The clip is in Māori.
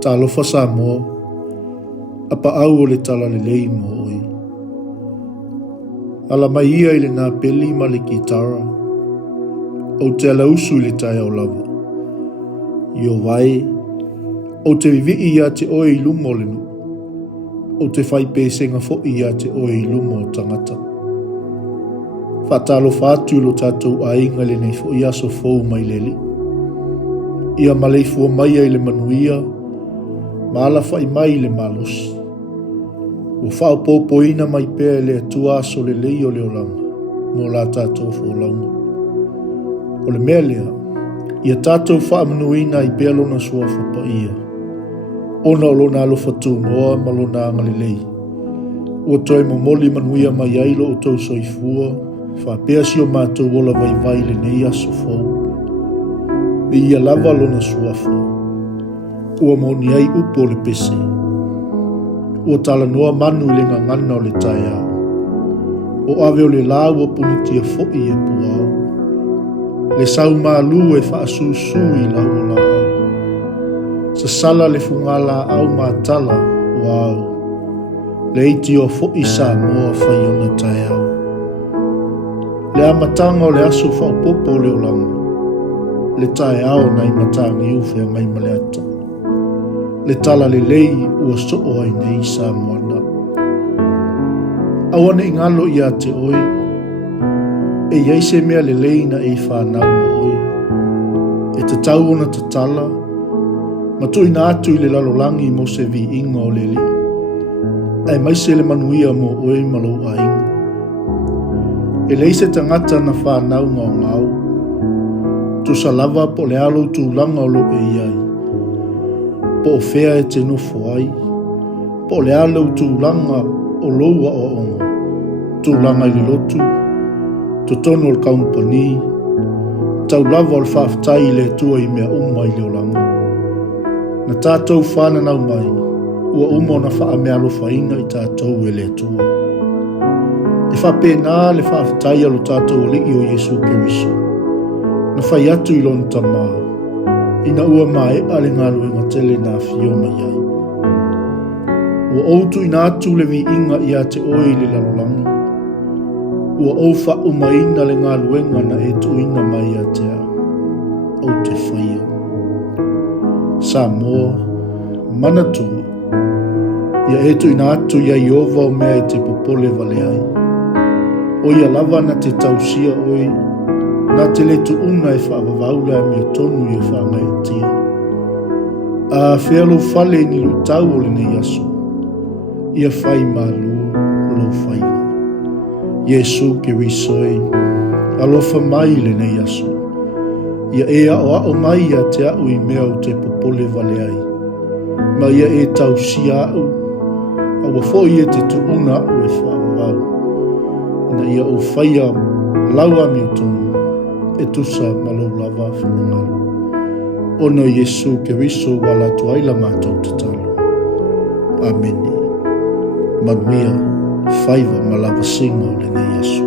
Talofa sa mo, APAAU o le TALALELEI mo oi. Ala mai ia i le ngā peli ma le kitara, o te alausu i le tai au lava. Io vai, o te vivi ia te oe i lumo le nu, o te whai pēsenga fo ia te oe i lumo o tangata. Whatalo whātu lo tātou a inga le nei fo ia so fōu mai leli. Ia malei fua mai ai le manuia, ma ala whai mai le malosi. O whao pōpoina mai pēr le atua so le lei o le olanga, mō la tātou fo launga. O le mea lea, ia tātou wha manuina i pēr lona sua whapa ia. Ona o lona alofa tū noa ma lona anga le lei. Ua toi mo moli manuia mai ailo o tau soifua, wha pēr si o mātou wola vai vai le nei aso fōu. I ia lava lona suafa. Ua moni ai upo le pese. Ua tala noa manu i le ngangana o le tai au. O ave o le la ua punitia fo'i e puau. Le sau malu e whaasu i la o la au. Sa sala le fungala au mātala o au. Le iti o fo'i sa moa whai o na tai au. Le amatanga o le aso whaupopo le o langa. Le tai au nai matangi uwhea ngai maleata. Le TALALELEI ua soo ai nei sa moana. Awane ingalo ia te oi, e iei se mea le leina e whanau ma oi. E te tau ona te tala, ma tuina atu i le lalolangi mo se vi inga o le li. Ai mai se le manuia mo oi malo a inga. E lei se tangata na whanau ngau ngau, tu sa lava po le alo tu langa o lo e iai. Po o fea e te nofo ai, po le alo tu langa o loua o ongo, tu langa i lotu, tu tono o kampani, tau lava o le whaftai le tua i mea uma i leo langa. Na tātou whananau mai, ua uma o na wha mea lofa inga i tātou e le tua. E whapena le whaftai alo tātou o li o Yesu Keriso. Na whai atu i lon tamā, ina ua mai ale ngā luenga tele nā whio mai ai. Ua outu ina atu le vi inga i a te oi le lalolangi. Ua ou wha umaina le ngā luenga na e tu ina mai a te a. O te whaia. Sa moa, mana tua, ia e tu ina atu ia i ova o mea e te popole vale ai. O ia lava na te tausia oi, na te le tu unga e whaavavaula a mea tonu i e whaanga e tia. A whialo whale ni lu tau o le nei aso. Ia whai malu lo whaiva. Yesu Keriso alofa mai le nei aso. Ia ea o ao mai a te au i mea o te popole vale ai. Ma ia e tau si au. Awa fo ia te tu unga o e whaavavau. Ina ia o whaia laua mea tonu. E tusa malo lava whanangalu. Ono Yesu Keriso wala tuaila mātou te talo. Amene. Manuia, whaiva malava singa o le nei Yesu.